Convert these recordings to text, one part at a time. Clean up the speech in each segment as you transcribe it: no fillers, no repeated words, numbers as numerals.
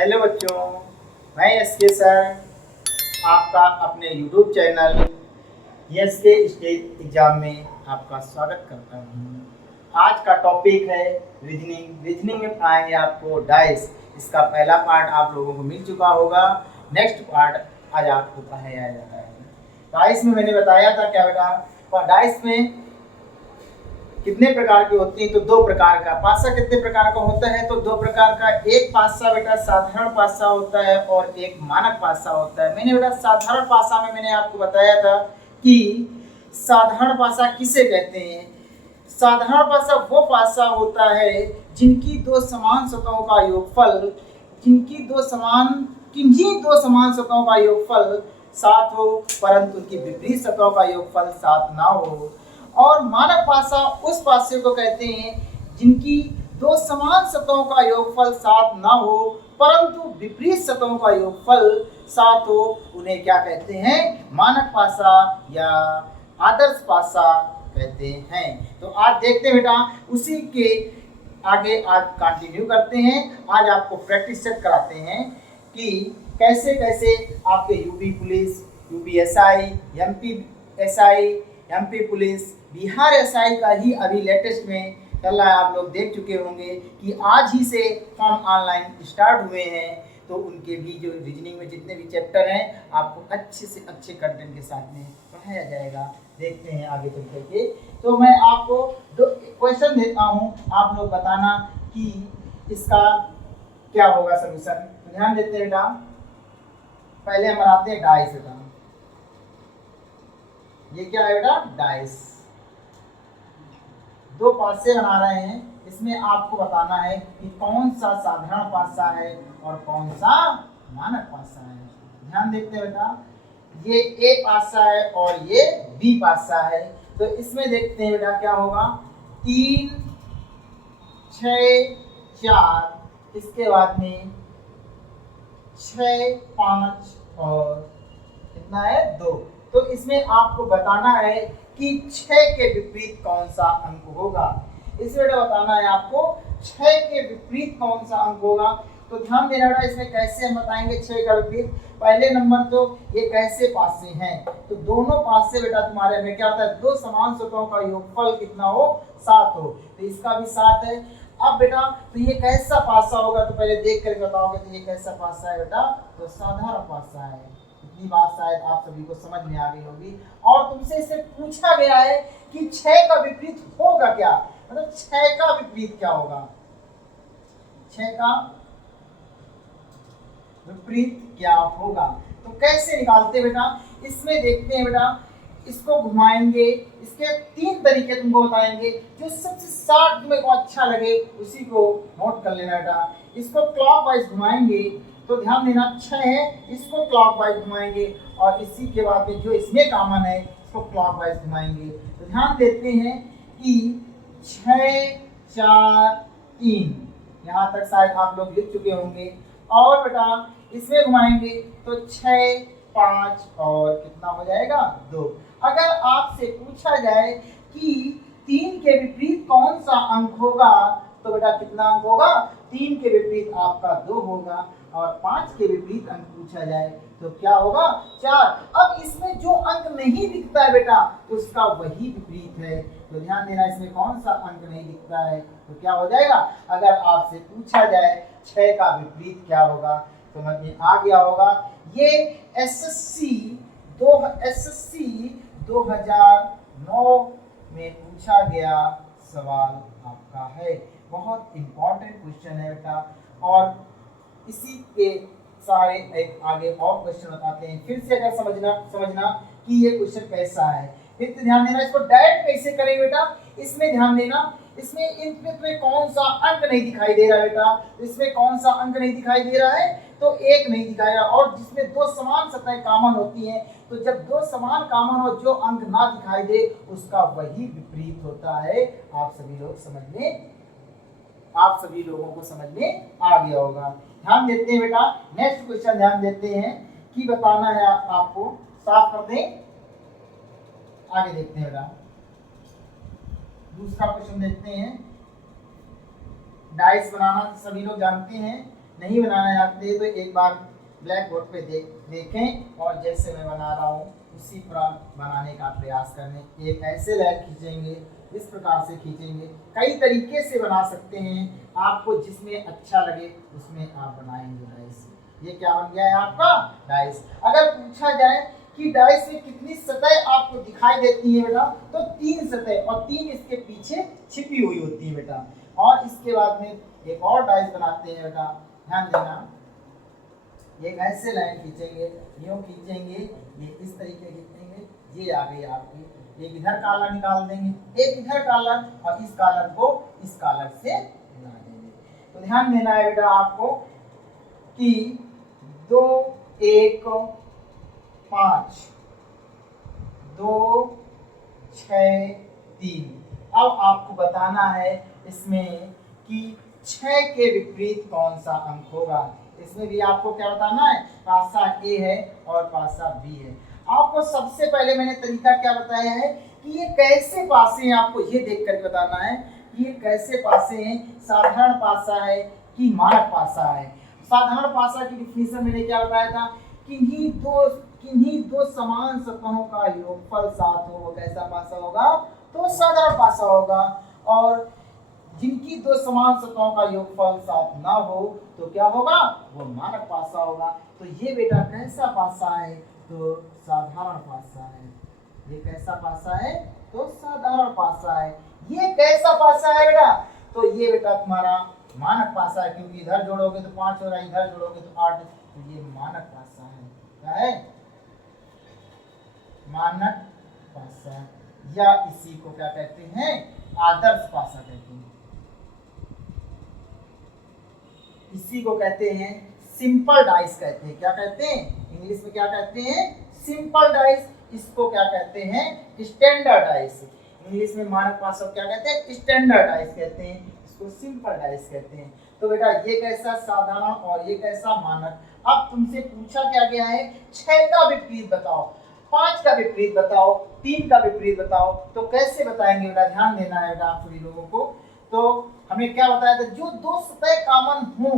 Hello बच्चों, मैं S के सर आपका अपने यूट्यूब चैनल यस के स्टेट एग्जाम में आपका स्वागत करता हूँ। आज का टॉपिक है रीजनिंग। रीजनिंग में पढ़ाएंगे आपको डाइस। इसका पहला पार्ट आप लोगों को मिल चुका होगा, नेक्स्ट पार्ट आज आपको पढ़ाया जा रहा है। डाइस में मैंने बताया था क्या बेटा, डाइस में कितने प्रकार की होती है, तो दो प्रकार का। पासा कितने प्रकार का होता है, तो दो प्रकार का। एक पासा बेटा साधारण पासा होता है और एक मानक पासा होता है। मैंने बेटा साधारण पासा में मैंने आपको बताया था कि साधारण पासा किसे कहते हैं। साधारण पासा वो पासा होता है जिनकी दो समान सतहों का योगफल किन्हीं दो समान सतहों का योगफल 7 हो, परंतु उनकी विपरीत सतहों का योगफल 7 ना हो। और मानक पासा उस पासे को कहते हैं जिनकी दो समान सतहों का योगफल 7 ना हो, परंतु विपरीत सतहों का योगफल 7 हो। उन्हें क्या कहते हैं, मानक पासा या आदर्श पासा कहते हैं। तो आज देखते हैं बेटा, उसी के आगे आज कंटिन्यू करते हैं। आज आपको प्रैक्टिस सेट कराते हैं कि कैसे कैसे आपके UP police, UP SI, MP SI, MP police, Bihar SI का ही अभी लेटेस्ट में चल रहा है। आप लोग देख चुके होंगे कि आज ही से फॉर्म ऑनलाइन स्टार्ट हुए हैं। तो उनके भी जो रीजनिंग में जितने भी चैप्टर हैं आपको अच्छे से अच्छे कंटेंट के साथ में पढ़ाया जाएगा। देखते हैं आगे चल करके। तो मैं आपको दो क्वेश्चन देता हूँ, आप लोग बताना कि इसका क्या होगा सोल्यूशन। तो ध्यान देते हैं बेटा, पहले हम बनाते हैं डाइस बेटा। ये क्या है बेटा, डाइस। दो पासे बना रहे हैं, इसमें आपको बताना है कि कौन सा साधारण पासा है और कौन सा मानक पासा है। ध्यान देखते हैं बेटा, ये ए पासा है और ये बी पासा है। तो इसमें देखते हैं बेटा क्या होगा, 3 6 4, इसके बाद में 6 5 और कितना है 2। तो इसमें आपको बताना है कि 6 के विपरीत कौन सा अंक होगा। इसमें बताना है आपको 6 के विपरीत कौन सा अंक होगा। तो ध्यान देना बेटा, इसमें कैसे हम बताएंगे 6 का विपरीत। पहले नंबर तो ये कैसे पासे हैं, तो दोनों पासे बेटा तुम्हारे में क्या होता है, दो समान सतहों का योगफल कितना हो, 7 हो। तो इसका भी 7 है। अब बेटा तो ये कैसा पासा होगा, तो पहले देख कर बताओगे तो ये कैसा पासा है बेटा, तो साधारण पासा है। इतनी बात शायद आप सभी को समझ में आ गई होगी। और तुमसे इसे पूछा गया है कि 6 का विपरीत होगा क्या, मतलब 6 का विपरीत क्या होगा, 6 का विपरीत क्या होगा। तो कैसे निकालते बेटा, इसमें देखते हैं बेटा, इसको घुमाएंगे। इसके 3 तरीके तुमको बताएंगे, जो सबसे शार्ट तुम्हें को अच्छा लगे उसी को नोट कर लेना बेटा। इसको क्लॉकवाइज घुमाएंगे तो ध्यान देना 6 है, इसको क्लॉकवाइज घुमाएंगे और इसी के बाद में जो इसमें कॉमन है इसको क्लॉकवाइज घुमाएंगे। तो ध्यान देते हैं कि 6 4 3, यहाँ तक शायद आप लोग लिख चुके होंगे। और बेटा इसमें घुमाएंगे तो 6 5 और कितना हो जाएगा 2। अगर आपसे पूछा जाए कि 3 के विपरीत कौन सा अंक होगा, तो बेटा कितना अंक होगा, 3 के विपरीत आपका 2 होगा। और 5 के विपरीत अंक पूछा जाए तो क्या होगा, 4। अब इसमें जो अंक नहीं दिखता है बेटा उसका वही विपरीत है। तो ध्यान देना, इसमें कौन सा अंक नहीं दिखता है तो क्या हो जाएगा। अगर आपसे पूछा जाए 6 का विपरीत क्या होगा, समझ में आ गया होगा। ये एसएससी 2009 में पूछा गया सवाल आपका है। बहुत इंपॉर्टेंट क्वेश्चन है बेटा। और इसी के सारे एक आगे और क्वेश्चन बताते हैं। फिर से अगर समझना कि ये क्वेश्चन कैसा है। फिर तो ध्यान देना, इसको डायरेक्ट कैसे करेंगे बेटा, इसमें ध्यान देना, इसमें इनमें कौन सा अंक नहीं दिखाई दे रहा है बेटा, इसमें कौन सा अंक नहीं दिखाई दे रहा है, तो 1 नहीं दिखाई रहा। और जिसमें दो समान सतहें कॉमन होती हैं, तो जब दो समान कॉमन हो, जो अंक ना दिखाई दे उसका वही विपरीत होता है। आप सभी लोगों को समझ में आ गया होगा। ध्यान देते हैं बेटा, नेक्स्ट क्वेश्चन ध्यान देते हैं कि बताना है आपको, साफ कर दें, आगे देखते हैं बेटा। दूसरा क्वेश्चन देखते हैं। डाइस बनाना सभी लोग जानते हैं, नहीं बनाना जानते तो एक बार ब्लैक बोर्ड पे देखें और जैसे मैं बना रहा हूँ उसी तरह बनाने का प्रयास करें। एक ऐसे लाइन खींचेंगे, इस प्रकार से खींचेंगे, कई तरीके से बना सकते हैं, आपको जिसमें अच्छा लगे उसमें आप बनाएंगे डाइस। ये क्या बन गया है आपका डाइस। अगर पूछा जाए कि डाइस में कितनी सतह आपको दिखाई देती है बेटा, तो 3 सतह और 3 इसके पीछे छिपी हुई होती है बेटा। और इसके बाद में एक और डाइस बनाते हैं बेटा, ध्यान देना। एक ऐसे लाइन खींचेंगे, यूं खींचेंगे, ये इस तरीके खींचेंगे, ये आ गई आपकी। एक इधर कॉलर निकाल देंगे, एक इधर कॉलर, और इस कॉलर को इस कॉलर से मिला देंगे। तो ध्यान देना है बेटा आपको कि 2 1 5 2 6 3। अब आपको बताना है इसमें कि 6 के विपरीत कौन सा अंक होगा। इसमें भी आपको क्या बताना है, पासा ए है और पासा बी है। आपको सबसे पहले मैंने तरीका क्या बताया है कि ये कैसे पासे हैं, आपको ये देख कर बताना है कि ये कैसे पासे हैं, साधारण पासा है कि मानक पासा है। साधारण पासा की डिफिनीशन मैंने क्या बताया था, किन्हीं दो समान सतहों का योगफल 7 हो, वो कैसा पासा होगा, तो साधारण पासा होगा। और जिनकी 2 समान सतहों का योगफल 7 ना हो तो क्या होगा, वो मानक पासा होगा। तो ये बेटा कैसा पासा है, तो साधारण पासा है। ये कैसा पासा है, तो साधारण पासा है। ये कैसा पासा है बेटा, तो ये बेटा तुम्हारा मानक पासा है, क्योंकि इधर जोड़ोगे तो 5 हो रहा है, इधर जोड़ोगे तो 8, तो ये मानक पासा है। क्या है, मानक पासा, या इसी को क्या कहते हैं, आदर्श पासा कहते हैं। इसी को कहते हैं सिंपल डाइस कहते हैं। क्या कहते हैं, इंग्लिश में क्या कहते हैं, सिंपल डाइस। इसको क्या कहते हैं, स्टैंडर्ड डाइस। इंग्लिश में मानक पासा क्या कहते हैं, स्टैंडर्ड डाइस कहते हैं, इसको सिंपल डाइस कहते हैं। तो बेटा ये कैसा साधारण और ये कैसा मानक। अब तुमसे पूछा क्या गया है, 6 का विपरीत बताओ, 5 का विपरीत बताओ, 3 का विपरीत बताओ। तो कैसे बताएंगे बेटा, ध्यान देना है बेटा आप सभी लोगों को। तो हमें क्या बताया था, जो 2 सतह कामन हो,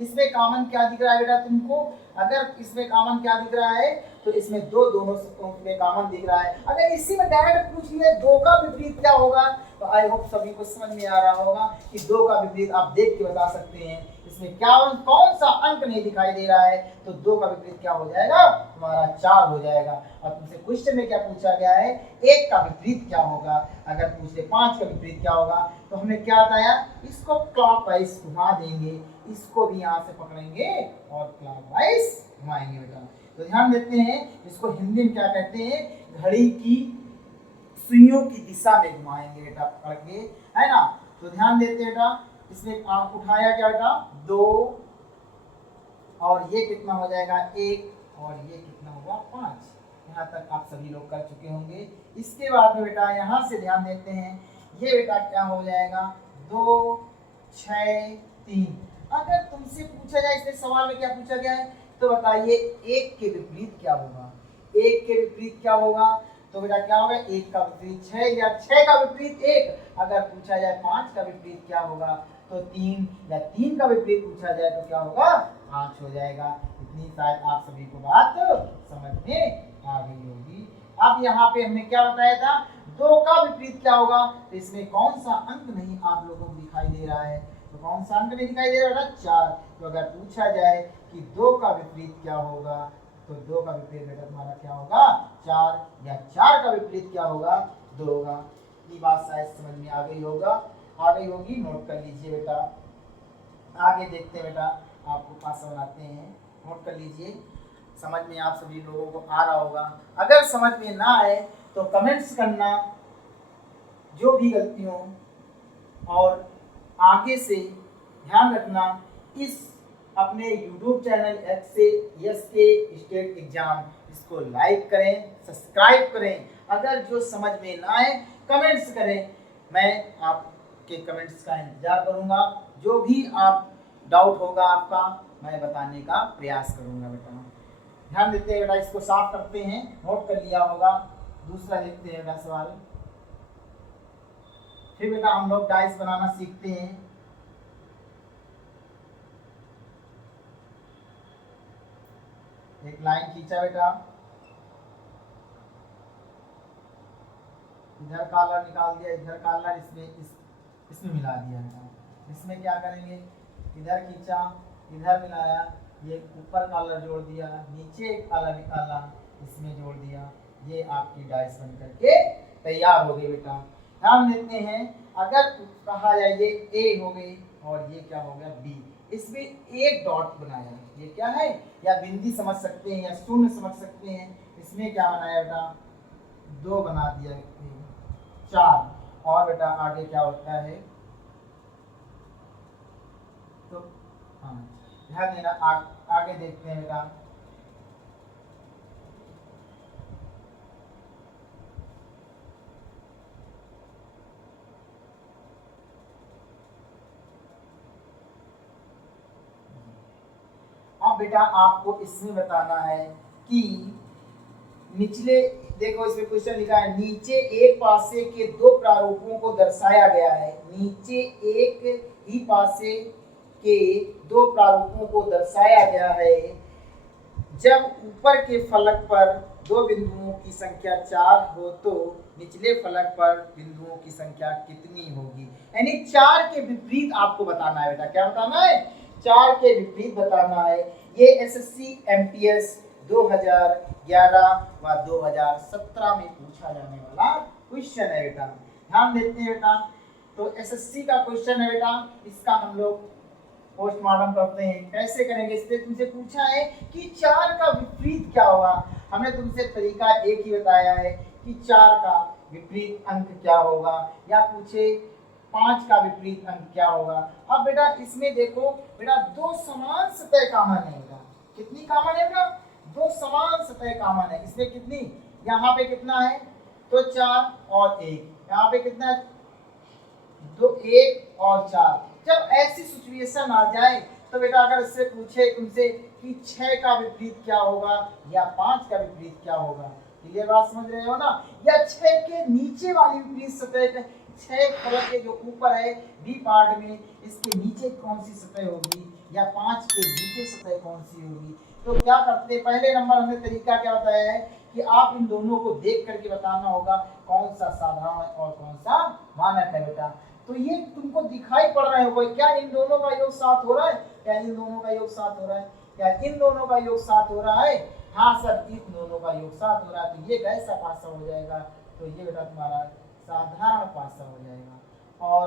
इसमें कामन क्या दिख रहा है बेटा तुमको, अगर इसमें कामन क्या दिख रहा है, तो इसमें दोनों सतहों में कामन दिख रहा है। अगर इसी में डायरेक्ट पूछ लिया 2 का विपरीत क्या होगा, तो आई होप सभी को समझ में आ रहा होगा कि 2 का विपरीत आप देख के बता सकते हैं। इसमें क्या कौन सा अंक नहीं दिखाई दे रहा है, तो 2 का विपरीत क्या हो जाएगा, तुम्हारा 4 हो जाएगा। और तुमसे क्वेश्चन में क्या पूछा गया है, 1 का विपरीत क्या होगा। अगर पूछे 5 का विपरीत क्या होगा, तो हमने क्या बताया, इसको क्लॉकवाइज घुमा देंगे, इसको भी यहाँ से पकड़ेंगे और क्लॉकवाइज घुमाएंगे बेटा। तो ध्यान देते हैं, इसको हिंदी में क्या कहते हैं, घड़ी की सुइयों की दिशा में घुमाएंगे बेटा, पकड़ के, है ना। तो ध्यान देते हैं बेटा, इसमें आप उठाया क्या बेटा, 2, और ये कितना हो जाएगा 1, और ये कितना होगा 5। यहाँ तक आप सभी लोग कर चुके होंगे। इसके बाद में बेटा यहाँ से ध्यान देते हैं, ये बेटा क्या हो जाएगा, 2 6 3। अगर तुमसे पूछा जाए, इसमें सवाल में क्या पूछा गया है, तो बताइए 1 के विपरीत क्या होगा। 1 के विपरीत क्या होगा, तो बेटा क्या होगा, 1 का विपरीत 6, या 6 का विपरीत 1। अगर पूछा जाए 5 का विपरीत क्या होगा, तो 3, या 3 का विपरीत पूछा जाए तो क्या होगा, 5 हो जाएगा। इतनी शायद आप सभी को बात समझ में आ गई होगी। अब यहाँ पे हमने क्या बताया था, 2 का विपरीत क्या होगा, तो इसमें कौन सा अंक नहीं आप लोगों को दिखाई दे रहा है, तो कौन सा अंक नहीं दिखाई दे रहा है, 4। तो अगर पूछा जाए कि 2 का विपरीत क्या होगा, तो 2 का विपरीत बेटा तुम्हारा क्या होगा, 4, या 4 का विपरीत क्या होगा, 2 होगा। ये बात शायद समझ में आ गई होगी, नोट कर लीजिए बेटा। आगे देखते हैं बेटा, आपको पासा बनाते हैं, नोट कर लीजिए। समझ में आप सभी लोगों को आ रहा होगा। अगर समझ में ना आए तो कमेंट्स करना, जो भी गलती हो। और आगे से ध्यान रखना, इस अपने YouTube channel SK state exam, इसको लाइक करें, सब्सक्राइब करें। अगर जो समझ में ना आए कमेंट्स करें, मैं आपके कमेंट्स का इंतजार करूंगा। जो भी आप डाउट होगा आपका, मैं बताने का प्रयास करूंगा बेटा। ध्यान देते हैं बेटा, इसको साफ करते हैं, नोट कर लिया होगा। दूसरा देखते हैं बेटा सवाल। फिर बेटा हम लोग डाइस बनाना सीखते हैं। एक लाइन खींचा बेटा, इधर कॉलर निकाल दिया, इधर कॉलर इसमें मिला दिया बेटा। इसमें क्या करेंगे, इधर खींचा, इधर मिलाया, ये ऊपर कॉलर जोड़ दिया, नीचे एक कॉलर निकाला, इसमें जोड़ दिया, ये आपकी डाइस बन करके तैयार हो गई बेटा। ध्यान देते हैं, अगर कहा जाए ये ए हो गई और ये क्या हो गया बी, इसमें एक डॉट बनाया, ये क्या है, या बिंदी समझ सकते हैं या शून्य समझ सकते हैं। इसमें क्या बनाया बेटा, 2 बना दिया, 4। और बेटा आगे क्या होता है, तो हाँ ध्यान देना, आगे देखते हैं बेटा। अब बेटा आपको इसमें बताना है कि निचले, देखो इसमें क्वेश्चन लिखा है, नीचे एक पासे के 2 प्रारूपों को दर्शाया गया है। नीचे एक ही पासे के 2 प्रारूपों को दर्शाया गया है। जब ऊपर के फलक पर 2 बिंदुओं की संख्या 4 हो तो निचले फलक पर बिंदुओं की संख्या कितनी होगी। यानी 4 के विपरीत आपको बताना है बेटा। क्या बताना है, 4 के विपरीत बताना है। ये एसएससी एमटीएस 2011 व 2017 में पूछा जाने वाला क्वेश्चन है बेटा। ध्यान देते हैं बेटा, तो एसएससी का क्वेश्चन है बेटा, इसका हम लोग पोस्टमार्टम करते हैं। कैसे करेंगे, इससे तुमसे पूछा है कि 4 का विपरीत क्या होगा। हमने तुमसे तरीका एक ही बताया है कि 4 का विपरीत अंक क्या होगा, या पूछे 5 का विपरीत अंक क्या होगा। अब बेटा इसमें देखो बेटा, 2 समान सतह कॉमन है बेटा। कितनी कॉमन है बेटा, 2 समान सतह कॉमन है। इसमें कितनी, यहाँ पे कितना है, तो 4 और 1, यहाँ पे कितना है, 2, 1 और 4। जब ऐसी सिचुएशन आ जाए तो बेटा अगर इससे पूछे तुमसे कि 6 का विपरीत क्या होगा या 5 का विपरीत क्या होगा, क्लियर बात समझ रहे हो ना। या 6 के नीचे वाली विपरीत सतह, 6 फलक के जो ऊपर है बी पार्ट में, इसके नीचे कौन सी सतह होगी, या 5 के नीचे सतह कौन सी होगी। तो क्या करते, पहले नंबर हमने तरीका क्या बताया है कि आप इन दोनों को देख करके बताना होगा कौन सा साधारण और कौन सा मानक है बेटा। तो ये तुमको दिखाई पड़ रहा है, क्या इन दोनों का योग 7 हो रहा है, क्या इन दोनों का योग 7 हो रहा है, क्या इन दोनों का योग 7 हो रहा है। हाँ सर, इन दोनों का योग 7 हो रहा है। तो ये कैसा पासा हो जाएगा, तो ये बेटा तुम्हारा साधारण पासा हो जाएगा। और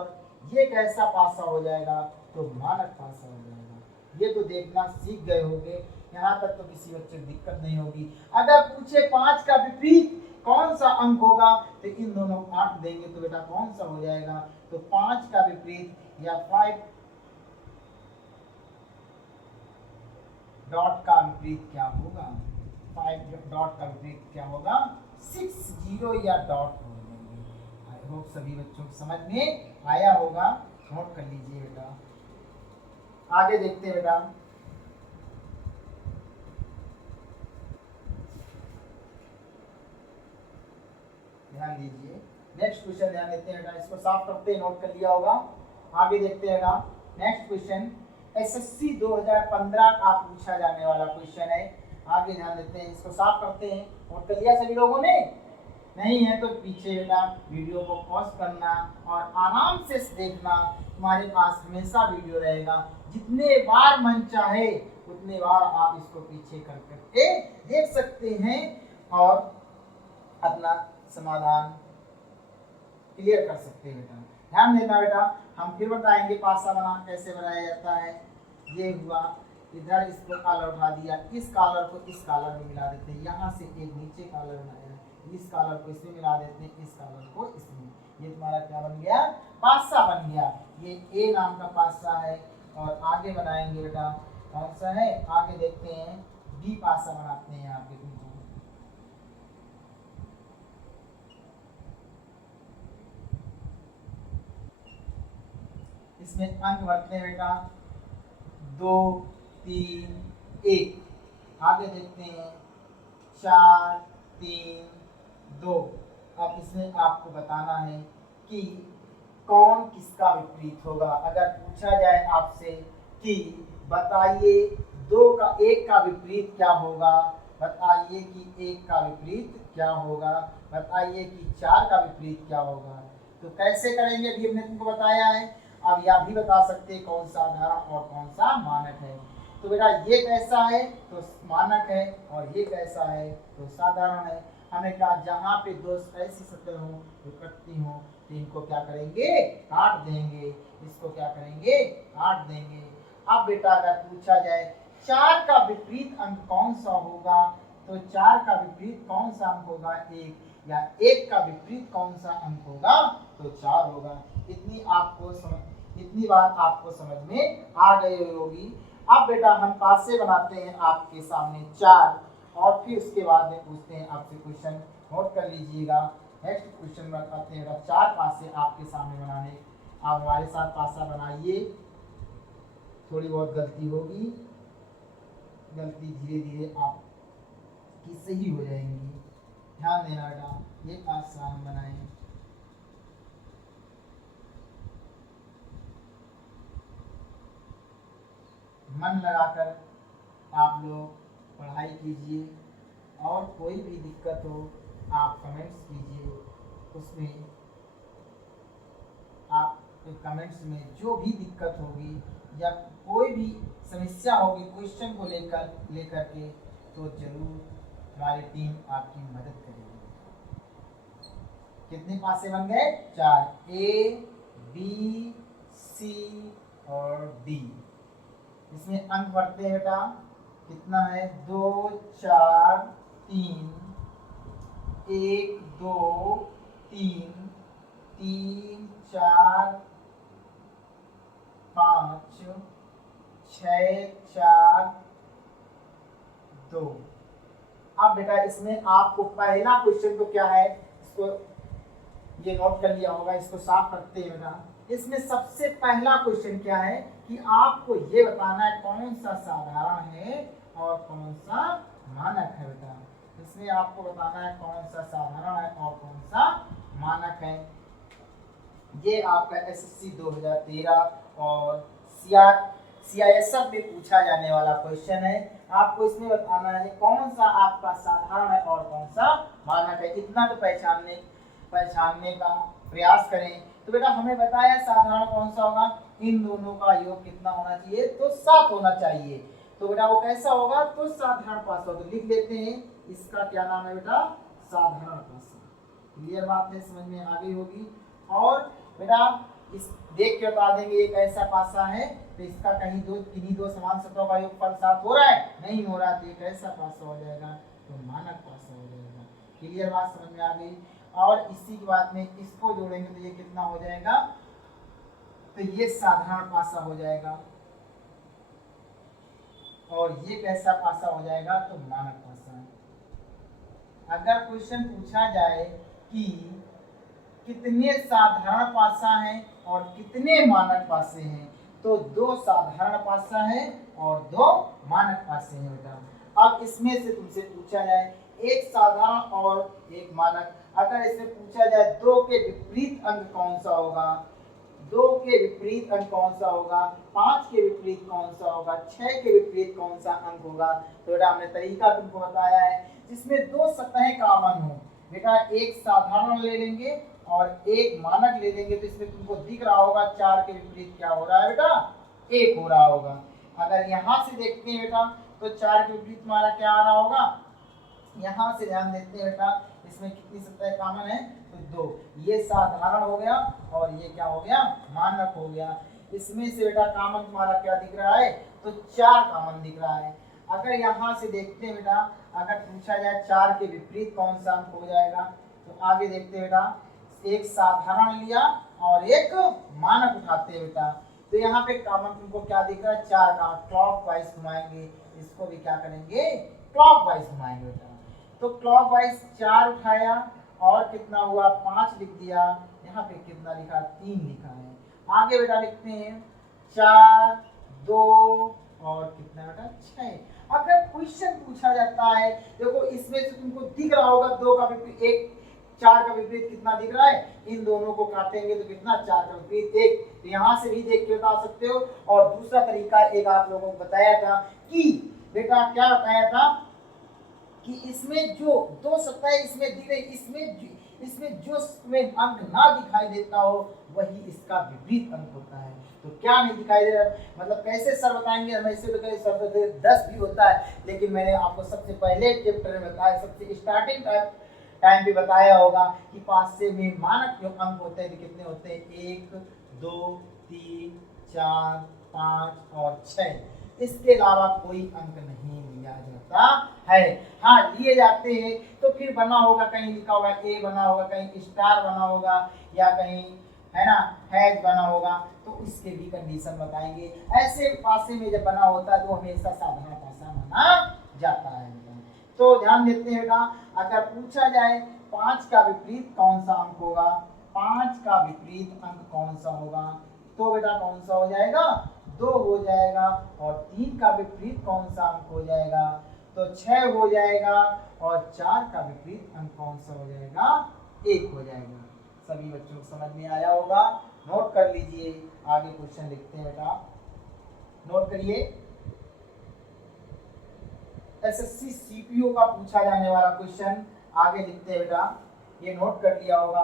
ये कैसा पासा हो जाएगा, तो मानक पासा हो जाएगा। ये तो देखना सीख गए होंगे, यहाँ तक तो किसी बच्चे को दिक्कत नहीं होगी। अगर पूछे 5 का विपरीत कौन सा अंक होगा, तो इन दोनों 8 देंगे तो बेटा कौन सा हो जाएगा, तो 5 का विपरीत या 5 डॉट का विपरीत क्या होगा, 5 डॉट का विपरीत क्या होगा, 6 जीरो या डॉट हो जाएंगे। आई होप सभी बच्चों को समझ में आया होगा, नोट कर लीजिए बेटा। आगे देखते हैं बेटा, ध्यान दीजिए, नेक्स्ट क्वेश्चन ध्यान देते हैं बेटा। इसको साफ करते हैं, नोट कर लिया होगा। आगे देखते हैं बेटा, नेक्स्ट क्वेश्चन एसएससी 2015 का पूछा जाने वाला क्वेश्चन है। आगे ध्यान देते हैं, इसको साफ करते हैं। नोट कर लिया सभी लोगों ने, नहीं है तो पीछे बेटा वीडियो को पॉज करना और आराम से देखना। तुम्हारे पास हमेशा वीडियो रहेगा, जितने बार मन चाहे उतने बार आप इसको पीछे कर करके देख सकते हैं और अपना समाधान क्लियर कर सकते हैं बेटा। ध्यान देना बेटा, हम फिर बताएंगे पासा बना कैसे बनाया जाता है। ये हुआ, इधर इसको कॉलर उठा दिया, इस कॉलर को इस कॉलर में मिला देते हैं, यहाँ से एक नीचे कॉलर बनाया, इस कॉलर को इसमें मिला देते हैं, इस कॉलर को इसमें। ये तुम्हारा क्या बन गया, पासा बन गया। ये ए नाम का पासा है। और आगे बनाएंगे बेटा, कौन सा है, आगे देखते हैं, बी पासा बनाते हैं यहाँ पे तुमको। इसमें अंक भरते हैं बेटा 2 3 1। आगे देखते हैं 4 3 2। अब इसमें आपको बताना है कि कौन किसका विपरीत होगा। अगर पूछा जाए आपसे कि बताइए एक का विपरीत क्या होगा, बताइए कि एक का विपरीत क्या होगा, बताइए कि 4 का विपरीत क्या होगा। तो कैसे करेंगे अभी हमने तुमको बताया है। अब यह भी बता सकते हैं कौन सा साधारण और कौन सा मानक है। तो बेटा ये कैसा है तो मानक है, और ये कैसा है तो साधारण है। हमने कहा जहाँ पे दो ऐसी शक्ल हो जो कटती हो तो इनको क्या करेंगे, काट देंगे। इसको क्या करेंगे, काट देंगे। अब बेटा अगर पूछा जाए 4 का विपरीत अंक कौन सा होगा, तो 4 का विपरीत कौन सा अंक होगा, 1, या 1 का विपरीत कौन सा अंक होगा तो 4 होगा। इतनी बात आपको समझ में आ गई होगी। अब बेटा हम पासे बनाते हैं आपके सामने 4, और फिर उसके बाद में पूछते हैं आपसे क्वेश्चन, नोट कर लीजिएगा। नेक्स्ट क्वेश्चन बताते हैं 4 पासे आपके सामने बनाने। आप हमारे साथ पासा बनाइए। थोड़ी बहुत गलती होगी, गलती धीरे धीरे आपकी सही हो जाएंगी। ध्यान देना बेटा, ये पासा हम बनाएं। मन लगाकर आप लोग पढ़ाई कीजिए, और कोई भी दिक्कत हो आप कमेंट्स कीजिए। उसमें आप कमेंट्स में जो भी दिक्कत होगी या कोई भी समस्या होगी क्वेश्चन को लेकर के, तो जरूर हमारी टीम आपकी मदद करेगी। कितने पासे बन गए, 4, ए बी सी और डी। इसमें अंक बढ़ते हैं बेटा, कितना है, 2 4 3, 1 2 3 3 4 5 6 4 2। अब बेटा इसमें आपको पहला क्वेश्चन तो क्या है, इसको ये नोट कर लिया होगा, इसको साफ करते हैं बेटा। इसमें सबसे पहला क्वेश्चन क्या है कि आपको ये बताना है कौन सा साधारण है और कौन सा मानक है बेटा। इसमें आपको बताना है कौन सा साधारण है और कौन सा मानक है। ये आपका एसएससी 2013 और सीआईएसएफ में पूछा जाने वाला क्वेश्चन है। आपको इसमें बताना है कौन सा आपका साधारण है और कौन सा मानक है। इतना तो पहचानने का प्रयास करें। तो बेटा हमें बताया साधारण कौन सा होगा, इन दोनों का योग कितना होना चाहिए, तो 7 होना चाहिए। तो बेटा वो कैसा होगा, तो साधारण पासा। तो लिख लेते हैं, इसका क्या नाम है बेटा, साधारण पासा। क्लियर बात है, समझ में आ गई होगी। और बेटा इस देख के बता देंगे ये कैसा पासा है, तो इसका किन्हीं दो समान सतहों का योगफल 7 हो रहा है, नहीं हो रहा, तो ये कैसा पासा हो जाएगा, तो मानक पासा हो जाएगा। क्लियर बात समझ में आ गई। और इसी के बाद में इसको जोड़ेंगे तो ये कितना हो जाएगा, तो ये साधारण पासा हो जाएगा, और ये कैसा पासा हो जाएगा, तो मानक पासा। अगर क्वेश्चन पूछा जाए कि कितने साधारण पासा हैं और कितने मानक पासे हैं, तो 2 साधारण पासा है और 2 मानक पासे हैं बेटा। अब इसमें से तुमसे पूछा जाए एक साधारण और एक मानक, अगर इससे पूछा जाए 2 के विपरीत अंक कौन सा होगा, 2 के विपरीत अंक कौन सा होगा, 5 के विपरीत कौन सा होगा, 6 के विपरीत कौन सा अंक होगा, तो बेटा हमने तरीका तुमको बताया है जिसमें 2 सतहें कॉमन हो। बेटा एक साधारण ले लेंगे और एक मानक ले लेंगे, तो इसमें तुमको दिख रहा होगा 4 के विपरीत क्या हो रहा है बेटा, 1 हो रहा होगा। अगर यहाँ से देखते हैं बेटा, तो 4 के विपरीत हमारा क्या आ रहा होगा, यहाँ से ध्यान देते हैं बेटा, इसमें कितनी सतह कॉमन है, तो 2। ये साधारण हो गया और ये क्या हो गया, मानक हो गया। इसमें से बेटा कॉमन तुम्हारा क्या दिख रहा है, तो 4 कॉमन दिख रहा है। अगर यहाँ से देखते हैं बेटा, अगर पूछा जाए 4 के विपरीत कौन सा अंक हो जाएगा, तो आगे देखते हैं बेटा, एक साधारण लिया और एक मानक उठाते हैं बेटा, तो यहाँ पे कॉमन तुमको क्या दिख रहा है, 4 का क्लॉक वाइज घुमाएंगे, इसको भी क्या करेंगे, क्लॉक वाइज घुमाएंगे बेटा। तो क्लॉक वाइज 4 उठाया और कितना हुआ, 5 लिख दिया, यहाँ पे कितना लिखा, 3 लिखा है। आगे बेटा लिखते हैं 4 2 और कितना बेटा, 6। अगर क्वेश्चन पूछा जाता है, देखो इसमें से तुमको दिख रहा होगा 2 का विपरीत, एक 4 का विपरीत कितना दिख रहा है, इन दोनों को काटेंगे तो कितना 4 का विपरीत 1, तो यहाँ से भी देख के बता सकते हो। और दूसरा तरीका एक आप लोगों को बताया था कि बेटा क्या बताया था कि इसमें जो दो सतह इसमें दी गई, इसमें जो में अंक ना दिखाई देता हो वही इसका विपरीत अंक होता है। तो क्या नहीं दिखाई दे रहा, मतलब कैसे सर बताएंगे, हम ऐसे तो कहीं सर 10 भी होता है, लेकिन मैंने आपको सबसे पहले चैप्टर में बताया, सबसे स्टार्टिंग टाइम पे बताया होगा कि पासे में मानक जो अंक होते हैं कितने होते हैं, 1 2 3 4 5 और 6, इसके अलावा कोई अंक नहीं लिया जाता है। हाँ लिए जाते हैं तो फिर बना होगा, कहीं लिखा होगा ए बना होगा, कहीं स्टार बना होगा, या कहीं है ना हैज बना होगा, तो इसके भी कंडीशन बताएंगे। ऐसे पासे में जब बना होता है तो हमेशा साधारण पासा माना जाता है। तो ध्यान देते हैं बेटा, अगर पूछा जाए 5 का विपरीत कौन सा अंक होगा, 5 का विपरीत अंक कौन सा होगा, तो बेटा कौन सा हो जाएगा, 2 हो जाएगा। और 3 का विपरीत कौन सा अंक हो जाएगा, तो 6 हो जाएगा। और 4 का विपरीत अंक कौन सा हो जाएगा, 1 हो जाएगा। सभी बच्चों को समझ में आया होगा, नोट कर लीजिए। आगे क्वेश्चन लिखते हैं बेटा, नोट करिए। एसएससी सीपीओ का पूछा जाने वाला क्वेश्चन आगे लिखते हैं बेटा, ये नोट कर लिया होगा,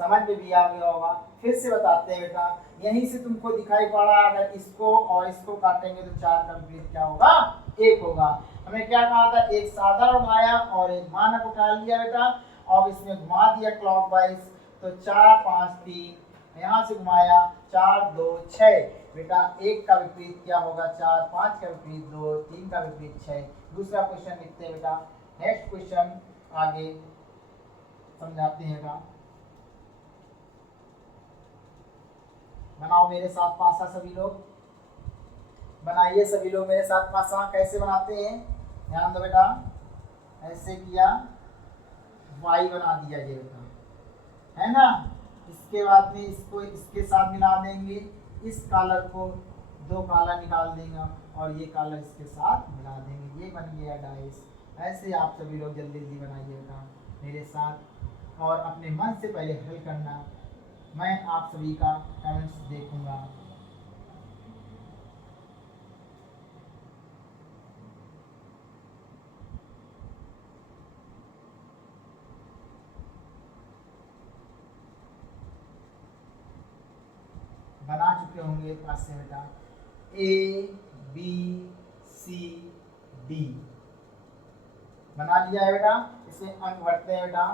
समझ में भी आ गया होगा। फिर से बताते हैं बेटा, यहीं से तुमको दिखाई पड़ा, अगर इसको और इसको काटेंगे तो 4 का विपरीत क्या होगा, 1 होगा। हमें क्या कहा था, एक साधारण उठाया और एक मानक उठा लिया बेटा, और इसमें घुमा दिया क्लॉकवाइज, तो 4 5 3, यहाँ से घुमाया 4 2 6, बेटा 1 का विपरीत क्या होगा, 4, 5 का विपरीत 2, 3 का विपरीत 6। दूसरा क्वेश्चन लिखते हैं बेटा, नेक्स्ट क्वेश्चन आगे समझाते हैं बेटा। बनाओ मेरे साथ पासा, सभी लोग बनाइए, सभी लोग मेरे साथ पासा। कैसे बनाते हैं, ध्यान दो बेटा, ऐसे किया, वाई बना दिया ये बेटा, है ना। इसके बाद में इसको इसके साथ मिला देंगे, इस कॉलर को 2 कॉलर निकाल देंगे और ये कॉलर इसके साथ मिला देंगे, ये बन गया डाइस। ऐसे आप सभी लोग जल्दी जल्दी बनाइएगा मेरे साथ, और अपने मन से पहले हल करना, मैं आप सभी का कमेंट्स देखूंगा। बना चुके होंगे पास से बेटा, ए बी सी डी बना लिया है बेटा। इसमें अंक भरते हैं बेटा,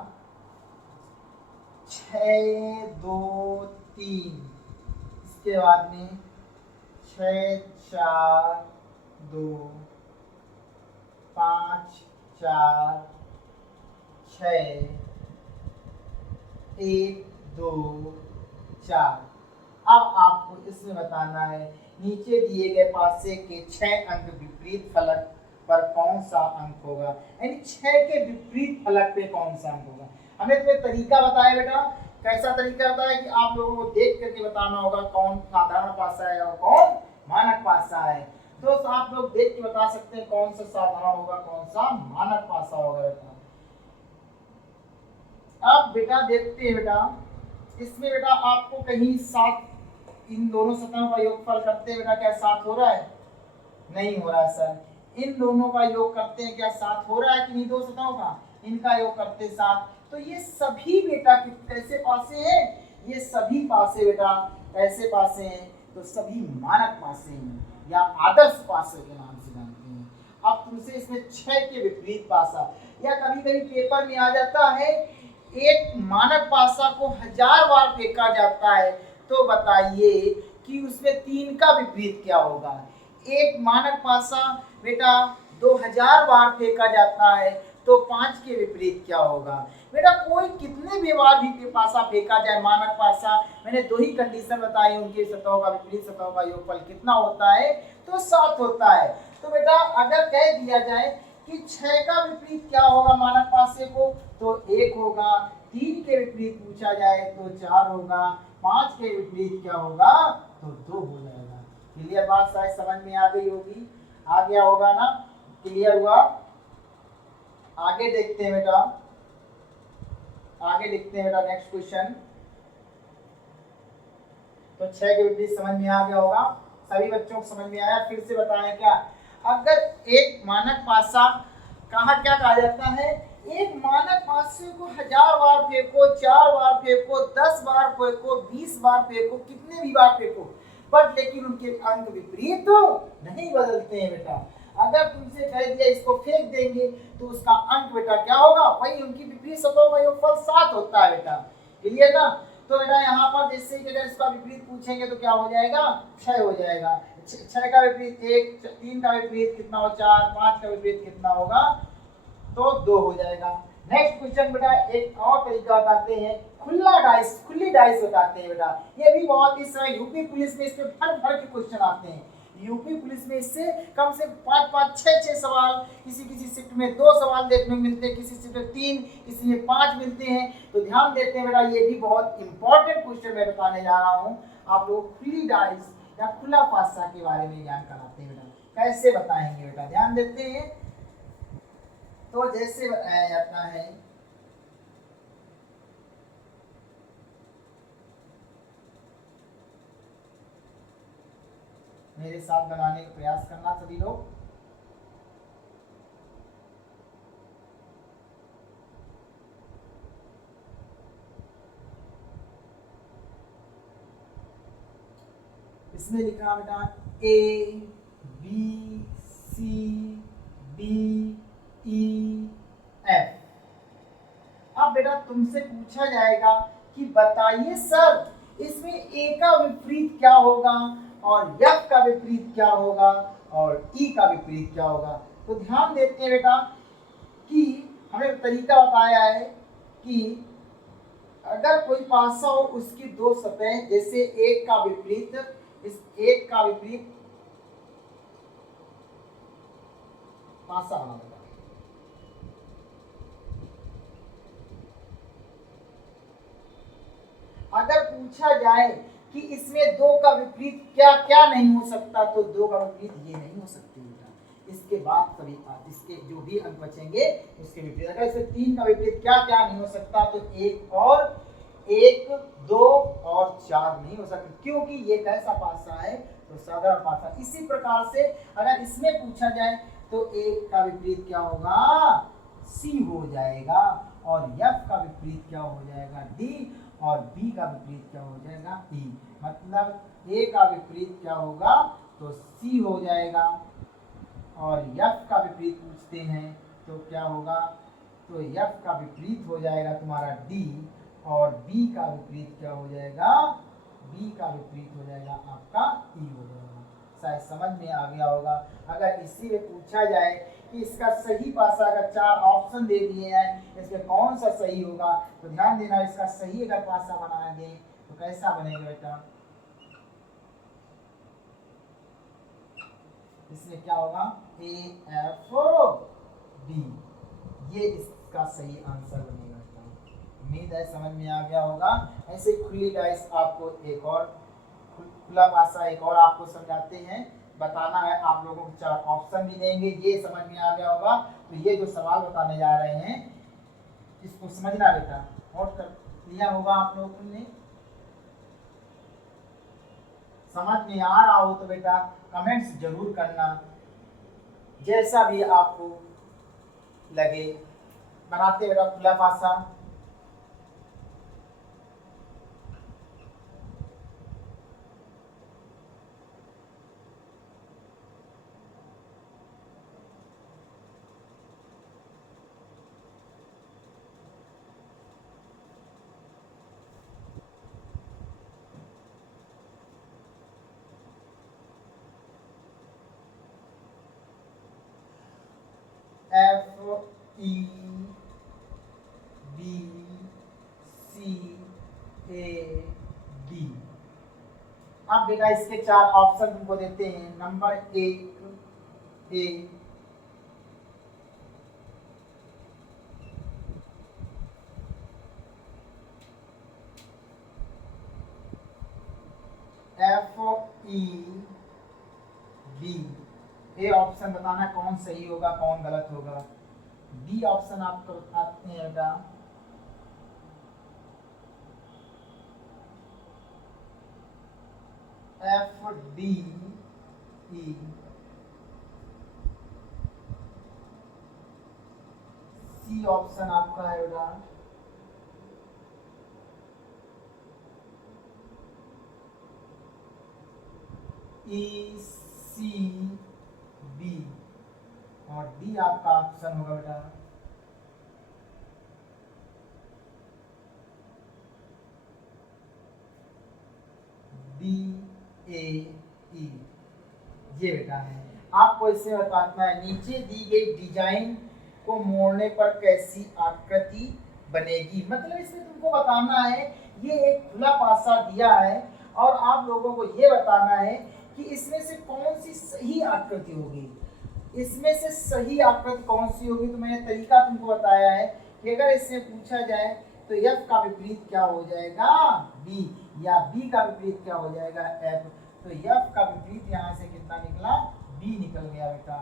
6 2 3, इसके बाद में 6 4 2 5 4 6 1 2 4। अब आपको इसमें बताना है नीचे दिए गए पासे के 6 अंक विपरीत फलक पर कौन सा अंक होगा, यानी 6 के विपरीत फलक पे कौन सा अंक होगा। हमें तुम्हें तरीका बताया बेटा, कैसा तरीका बताया कि आप लोगों को देख करके बताना होगा कौन साधारण पासा है और कौन मानक पासा है। तो आप लोग देख के बता सकते हैं कौन सा साधारण होगा, कौन सा मानक पासा होगा बेटा। अब बेटा देखते हैं बेटा, इसमें बेटा आपको कहीं 7, इन दोनों सतहों का योगफल करते हैं बेटा, क्या 7 हो रहा है, नहीं हो रहा है सर। इन दोनों का योग करते हैं, क्या 7 हो रहा है कि नहीं, 2 सतहों का, इनका योग करते 7। तो ये सभी बेटा कैसे पासे हैं, ये सभी पासे बेटा कैसे पासे हैं, तो सभी मानक पासे हैं या आदर्श पासे के नाम से जानते हैं। अब तुमसे इसमें 6 के विपरीत पासा, या कभी कभी पेपर में आ जाता है एक मानक पासा को 1000 बार फेंका जाता है, तो बताइए कि उसमें 3 का विपरीत क्या होगा। एक मानक पासा बेटा 2000 बार फेंका जाता है, तो 5 के विपरीत क्या होगा। बेटा कोई कितने भी बार भी पासा फेंका जाए मानक पासा, मैंने 2 ही कंडीशन बताई, उनकी सतहों का विपरीत सतहों का योगफल कितना होता है, तो 7 होता है। तो बेटा अगर कह दिया जाए कि 6 का विपरीत क्या होगा मानक पासे को, तो 1 होगा। 3 के विपरीत पूछा जाए तो 4 होगा। 5 के विपरीत क्या होगा, तो 2 हो जाएगा। क्लियर बात शायद समझ में आ गई होगी, आ गया होगा ना, क्लियर हुआ। आगे देखते हैं बेटा, आगे लिखते हैं बेटा नेक्स्ट क्वेश्चन। तो 6 के विपरीत समझ में आ गया होगा, सभी बच्चों को समझ में आया। फिर से बताएं क्या, अगर एक मानक पासा कहा क्या कहा जाता है, एक मानक पासे को 1000 बार फेंको, 4 बार फेंको, 10 बार फेंको, 20 बार फेंको, कितने भी बार फेंको, बट लेकिन उनके अंक विपरीत तो नहीं बदलते हैं बेटा। अगर तुमसे कह दिया इसको फेंक देंगे तो उसका अंक बेटा क्या होगा, वही उनकी विपरीत सतह का योगफल 7 होता है बेटा। क्लियर ना। तो बेटा यहाँ पर जैसे कि अगर इसका विपरीत पूछेंगे तो क्या हो जाएगा, 6 हो जाएगा। 6 का विपरीत 1, 3 का विपरीत कितना हो 4, 5 का विपरीत कितना होगा तो 2 हो जाएगा। नेक्स्ट क्वेश्चन बेटा एक और तरीका बताते हैं, खुली डाइस बताते हैं बेटा। ये भी बहुत इस समय यूपी पुलिस में इसमें भर के क्वेश्चन आते हैं। यूपी पुलिस में इससे कम से 5 6 सवाल, किसी शिफ्ट में 2 सवाल देखने को मिलते हैं, किसी शिफ्ट में 3, किसी में 5 मिलते हैं। तो ध्यान देते हैं बेटा, ये भी बहुत इंपॉर्टेंट क्वेश्चन मैं बताने जा रहा हूँ। आप लोग खुली डाइस या खुला पासा के बारे में ज्ञान कराते हैं बेटा। कैसे बताएंगे बेटा, ध्यान देते हैं। तो जैसे बताया जाता है, मेरे साथ बनाने का प्रयास करना सभी लोग। इसमें लिखा बेटा A B C D E F। अब बेटा तुमसे पूछा जाएगा कि बताइए सर इसमें A का विपरीत क्या होगा और F का विपरीत क्या होगा और E का विपरीत क्या होगा। तो ध्यान देते हैं बेटा कि हमें तरीका बताया है कि अगर कोई पासा हो उसकी 2 सतहें, जैसे एक का विपरीत, इस एक का विपरीत पासा बना देगा। अगर पूछा जाए कि इसमें 2 का विपरीत क्या क्या नहीं हो सकता, तो 2 का विपरीत ये नहीं हो सकती बेटा। इसके बाद सभी इसके जो भी अंक बचेंगे उसके विपरीत। अगर इसमें 3 का विपरीत क्या क्या नहीं हो सकता, तो 1, 2 और 4 नहीं हो सकता, क्योंकि ये कैसा पासा है तो साधारण पासा। इसी प्रकार से अगर इसमें पूछा जाए तो 1 का विपरीत क्या होगा, सी हो जाएगा, और F का विपरीत क्या हो जाएगा, D, और B का विपरीत क्या हो जाएगा, E। मतलब A का विपरीत क्या होगा तो C हो जाएगा, और F का विपरीत पूछते हैं तो क्या होगा, तो F का विपरीत हो जाएगा तुम्हारा D, और B का विपरीत क्या हो जाएगा, B का विपरीत हो जाएगा आपका E हो जाएगा। शायद समझ में आ गया होगा। अगर इसी में पूछा जाए कि इसका सही पासा, अगर 4 ऑप्शन दे दिए हैं इसमें कौन सा सही होगा, तो ध्यान देना इसका सही अगर पासा बनाएंगे तो कैसा बनेगा बेटा, इसमें क्या होगा AFD, ये इसका सही आंसर बनेगा। उम्मीद है समझ में आ गया होगा। ऐसे खुली डाइस आपको एक और खुला पासा एक और आपको समझाते हैं, बताना है आप लोगों को 4 ऑप्शन भी देंगे, ये समझ में आ गया होगा। तो ये जो सवाल बताने जा रहे हैं इसको समझना बेटा, नोट कर लिया होगा आप लोगों ने। समझ में आ रहा हो तो बेटा कमेंट्स जरूर करना, जैसा भी आपको लगे। बनाते बेटा खुला पासा। FEBCAD। अब बेटा इसके 4 ऑप्शन तुमको देते हैं। Number 1 A, FEB। A option बताना कौन सही होगा कौन गलत होगा। बी ऑप्शन आपको बताते हैं बेटा F D E, C option आपका है बेटा ई सी बी, और डी आपका ऑप्शन होगा बेटा डी ए ई। ये बेटा है, आपको इससे बताना है नीचे दी गई डिजाइन को मोड़ने पर कैसी आकृति बनेगी। मतलब इसमें तुमको बताना है, ये एक खुला पासा दिया है और आप लोगों को ये बताना है कि इसमें से कौन सी सही आकृति होगी। इसमें से सही आकृति कौन सी होगी, तो मैंने तरीका तुमको बताया है कि अगर इससे पूछा जाए तो एफ का विपरीत क्या हो जाएगा बी, या बी का विपरीत क्या हो जाएगा एफ। तो एफ का विपरीत यहाँ से कितना निकला, बी निकल गया बेटा।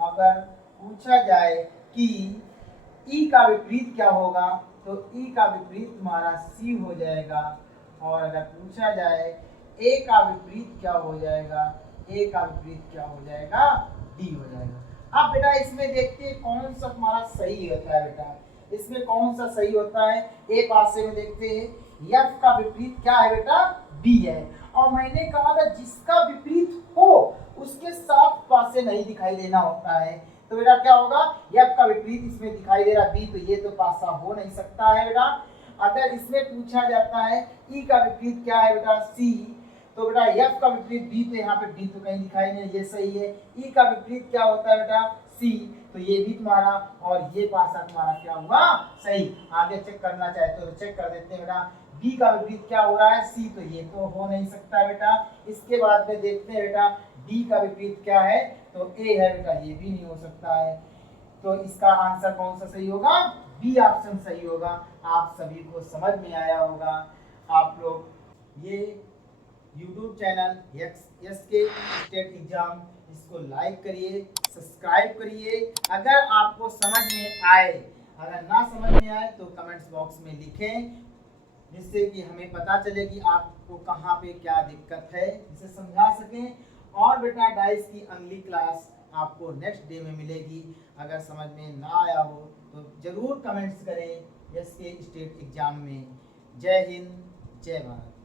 अगर पूछा जाए कि ई का विपरीत क्या होगा, तो ई का विपरीत तुम्हारा सी हो जाएगा। और अगर पूछा जाए ए का विपरीत क्या हो जाएगा, ए का विपरीत क्या हो जाएगा, डी हो जाएगा। अब बेटा इसमें देखते हैं कौन सा तुम्हारा सही होता है बेटा, इसमें कौन सा सही होता है। ए पासे में देखते हैं, एफ का विपरीत क्या है बेटा, बी है। और मैंने कहा था जिसका विपरीत हो उसके साथ पासे नहीं दिखाई देना होता है। तो बेटा क्या होगा, एफ का विपरीत इसमें दिखाई दे रहा बी, तो ये तो पासा हो नहीं सकता है बेटा। अगर इसमें पूछा जाता है ई का विपरीत क्या है बेटा, सी, तो बेटा एफ का विपरीत बी, तो यहाँ पे बी तो कहीं दिखाई नहीं, ये सही है। ई का विपरीत क्या होता है बेटा, सी, तो ये भी तुम्हारा, और ये पासा तुम्हारा क्या हुआ, सही। आगे चेक करना चाहते हो तो चेक कर देते हैं बेटा। बी का विपरीत क्या हो रहा है, सी, तो ये तो हो नहीं सकता बेटा। इसके बाद में देखते हैं बेटा डी का विपरीत क्या है, तो ए है बेटा, ये भी नहीं हो सकता है। तो इसका आंसर कौन सा सही होगा, बी ऑप्शन सही होगा। आप सभी को समझ में आया होगा। आप लोग ये YouTube channel SK state exam, इसको लाइक करिए, सब्सक्राइब करिए। अगर आपको समझ में आए, अगर ना समझ में आए तो कमेंट्स बॉक्स में लिखें, जिससे कि हमें पता चले कि आपको कहाँ पे क्या दिक्कत है, इसे समझा सकें। और बेटा डाइस की अगली क्लास आपको नेक्स्ट डे में मिलेगी। अगर समझ में ना आया हो तो ज़रूर कमेंट्स करें एसके स्टेट एग्जाम में। जय हिंद, जय भारत।